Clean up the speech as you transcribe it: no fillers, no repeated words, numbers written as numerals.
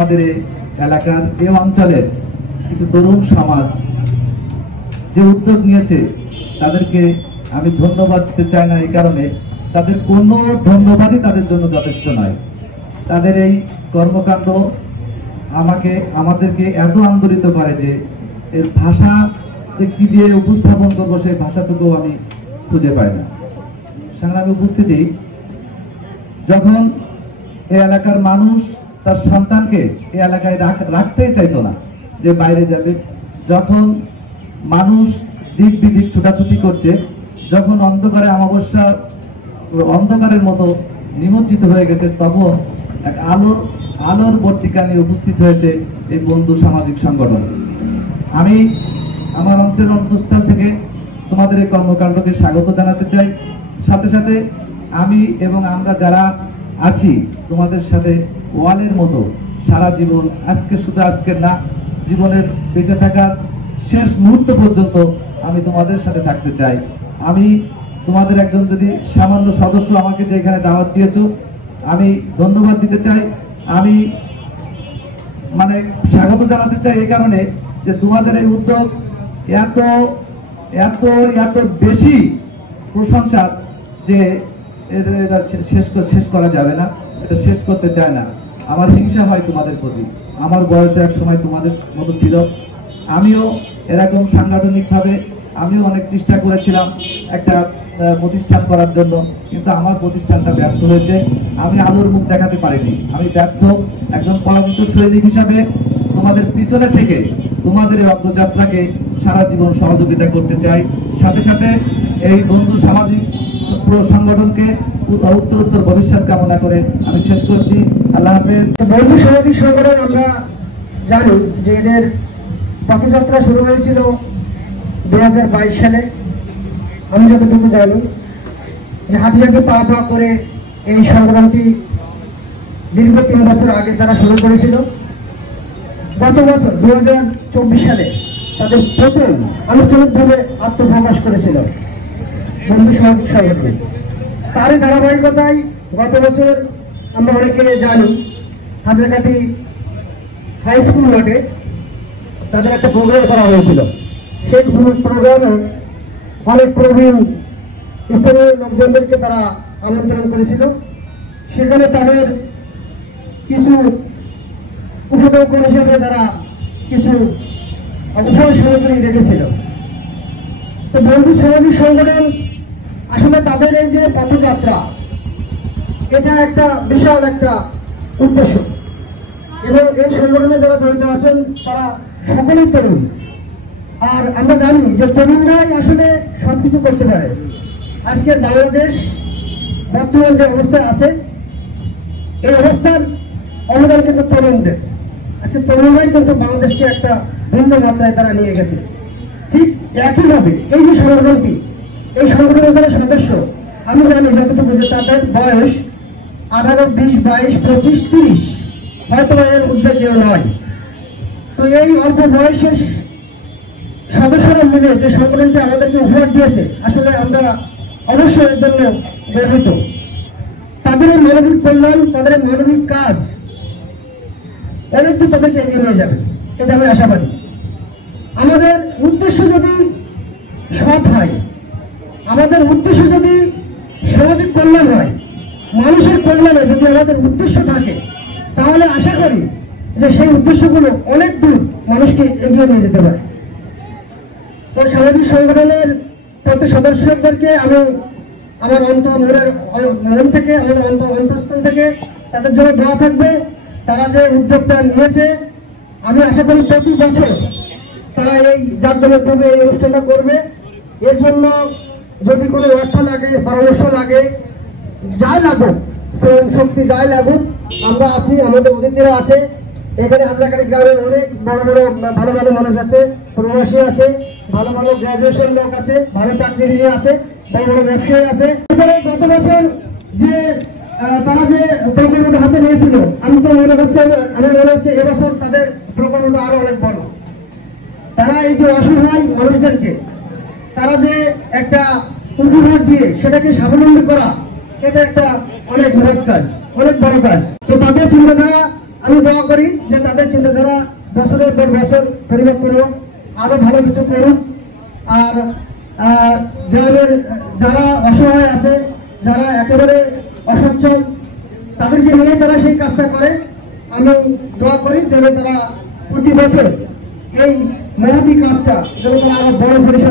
আমাদের এলাকার এই অঞ্চলের কিছু তরুণ সমাজ যে উদ্যোগ নিয়েছে তাদেরকে আমি ধন্যবাদ দিতে চাই না, এই কারণে তাদের কোনো ধন্যবাদই তাদের জন্য যথেষ্ট নয়। তাদের এই কর্মকাণ্ড আমাদেরকে এত আন্দোলিত করে যে এর ভাষা কি দিয়ে উপস্থাপন করবো সেই ভাষাটুকু আমি খুঁজে পাই না। সংগ্রামী উপস্থিতি, যখন এই এলাকার মানুষ তার সন্তানকে এই এলাকায় রাখতেই চাইতো না, যে বাইরে যাবে, যখন মানুষ দিক বিদিক ছুটাছুটি করছে, যখন অন্ধকারে অমাবস্যা অন্ধকারের মতো নিমজ্জিত হয়ে গেছে, তবুও এক আলোর বর্তিকা নিয়ে উপস্থিত হয়েছে এই বন্ধু সামাজিক সংগঠন। আমি আমার অন্তঃস্থল থেকে তোমাদের এই কর্মকাণ্ডকে স্বাগত জানাতে চাই। সাথে সাথে আমি এবং আমরা যারা আছি তোমাদের সাথে ওয়ালের মতো সারা জীবন, আজকে শুধু আজকের না, জীবনের বেঁচে থাকার শেষ মুহূর্ত পর্যন্ত আমি তোমাদের সাথে থাকতে চাই। আমি তোমাদের একজন যদি সামান্য সদস্য আমাকে যে এখানে দাওয়াত দিয়েছো, আমি ধন্যবাদ দিতে চাই। আমি স্বাগত জানাতে চাই এই কারণে যে তোমাদের এই উদ্যোগ এত এত এত বেশি প্রশংসা যে এটা শেষ করা যাবে না, এটা শেষ করতে চায় না। আমার হিংসা হয় তোমাদের প্রতি। আমার বয়স এক সময় তোমাদের মতো ছিল, আমিও এরকম সাংগঠনিকভাবে আমিও অনেক চেষ্টা করেছিলাম একটা প্রতিষ্ঠান করার জন্য, কিন্তু আমার প্রতিষ্ঠানটা ব্যর্থ হয়েছে। আমি আলোর মুখ দেখাতে পারিনি, আমি ব্যর্থ। একজন পরাজিত সৈনিক হিসাবে তোমাদের পিছনে থেকে তোমাদের এই অগ্রযাত্রাকে সারা জীবন সহযোগিতা করতে চাই। সাথে সাথে এই বন্ধু সামাজিক সংগঠনকে উত্তরোত্তর ভবিষ্যৎ কামনা করে আমি শেষ করছি। আল্লাহ হাফেজ। বন্ধু সামাজিক সংগঠন, আমরা জানি যে এদের পথযাত্রা শুরু হয়েছিল 2022 সালে। আমি যতটুকু জানি যে হাতিয়াকে পা পা করে এই সংগ্রামটি দীর্ঘ 3 বছর আগে তারা শুরু করেছিল। গত বছর 2024 সালে তাদের প্রথম আনুষ্ঠানিকভাবে আত্মপ্রকাশ করেছিল বন্ধু সামাজিক সংগঠন। তারই ধারাবাহিকতায় গত বছর আমরা অনেকে জানি হাজারকাঠি হাই স্কুল মাঠে তাদের একটা প্রোগ্রাম করা হয়েছিল। সেই প্রোগ্রামে অনেক প্রবীণ স্থানীয় লোকজনদেরকে তারা আমন্ত্রণ করেছিল। সেখানে তাদের কিছু উপঢৌকন হিসেবে তারা কিছু উপহার সামগ্রী রেখেছিল। তো বন্ধু সামাজিক সংগঠন আসলে তাদের এই যে পথযাত্রা, এটা একটা বিশাল একটা উদ্দেশ্য, এবং এই সংগঠনে যারা জড়িত আছেন তারা সকলেই তরুণ। আর আমরা জানি যে তরুণরাই আসলে সবকিছু করতে পারে। আজকের বাংলাদেশ বর্তমান যে অবস্থায় আছে, এই অবস্থার অবদান কিন্তু তরুণদের। আজকে তরুণরাই কিন্তু বাংলাদেশকে একটা ভিন্ন মাত্রায় তারা নিয়ে গেছে। ঠিক একইভাবে এই যে সংগঠনটি, এই সংগঠনের যারা সদস্য, আমি জানি যতটুকু যে তাদের বয়স 18, 20, 22, 25, 30, হয়তো এর উদ্যোগ কেউ নয়। তো এই অল্প বয়সের সদস্যরা মিলে যে সংগঠনটি আমাদেরকে উপহার দিয়েছে, আসলে আমরা অবশ্যই এর জন্য গর্বিত। তাদের এই মানবিক কল্যাণ, তাদের মানবিক কাজ অনেকটু তাদেরকে এগিয়ে নিয়ে যাবে, এটা আমি আশাবাদী। আমাদের উদ্দেশ্য যদি সৎ হয়, আমাদের উদ্দেশ্য যদি সামাজিক কল্যাণ হয়, মানুষের কল্যাণে যদি আমাদের উদ্দেশ্য থাকে, তাহলে আশা করি যে সেই উদ্দেশ্যগুলো অনেক দূর মানুষকে এগিয়ে নিয়ে যেতে পারে। তো সামাজিক সংগঠনের প্রতি সদস্যদেরকে আমি আমার মন থেকে, আমাদের অন্তঃস্থল থেকে তাদের জন্য দোয়া থাকবে। তারা যে উদ্যোগটা নিয়েছে, আমি আশা করি প্রতি বছর তারা এই জাঁকজমকভাবে এই অনুষ্ঠানটা করবে। এর জন্য যদি কোনো অর্থ লাগে, পরামর্শ লাগে, যাই লাগুক, শ্রম শক্তি যাই লাগুক, আমরা আছি, আমাদের অতিথিরা আছে। এখানে হাজারকাঠি গ্রামের অনেক বড় বড় ভালো ভালো মানুষ আছে, প্রবাসী আছে, ভালো ভালো গ্রাজুয়েশন লোক আছে, ভালো চাকরিজীবী আছে, বড় বড় ব্যবসায়ী আছে। গত বছর যে তারা যে প্রকল্পটা হাতে নিয়েছিল, আমার মনে হচ্ছে এবছর তাদের প্রকল্পটা আরো অনেক বড়। তারা এই যে অসহায় মানুষদেরকে তারা যে একটা উপহার দিয়ে সেটাকে স্বাবলম্বী করা, এটা একটা অনেক বৃহৎ কাজ, অনেক বড় কাজ। তো তাদের চিন্তাধারা আমি দোয়া করি যে তাদের চিন্তাধারা বছরের পর বছর পরিবর্তন হোক, আরো ভালো কিছু করুক। আর গ্রামের যারা অসহায় আছে, যারা একেবারে অসচ্ছল, তাদেরকে নিয়ে তারা সেই কাজটা করে। আমি দোয়া করি যেন তারা প্রতি বছর এই মহতি কাজটা যেন তারা আরো বড় পরিসরে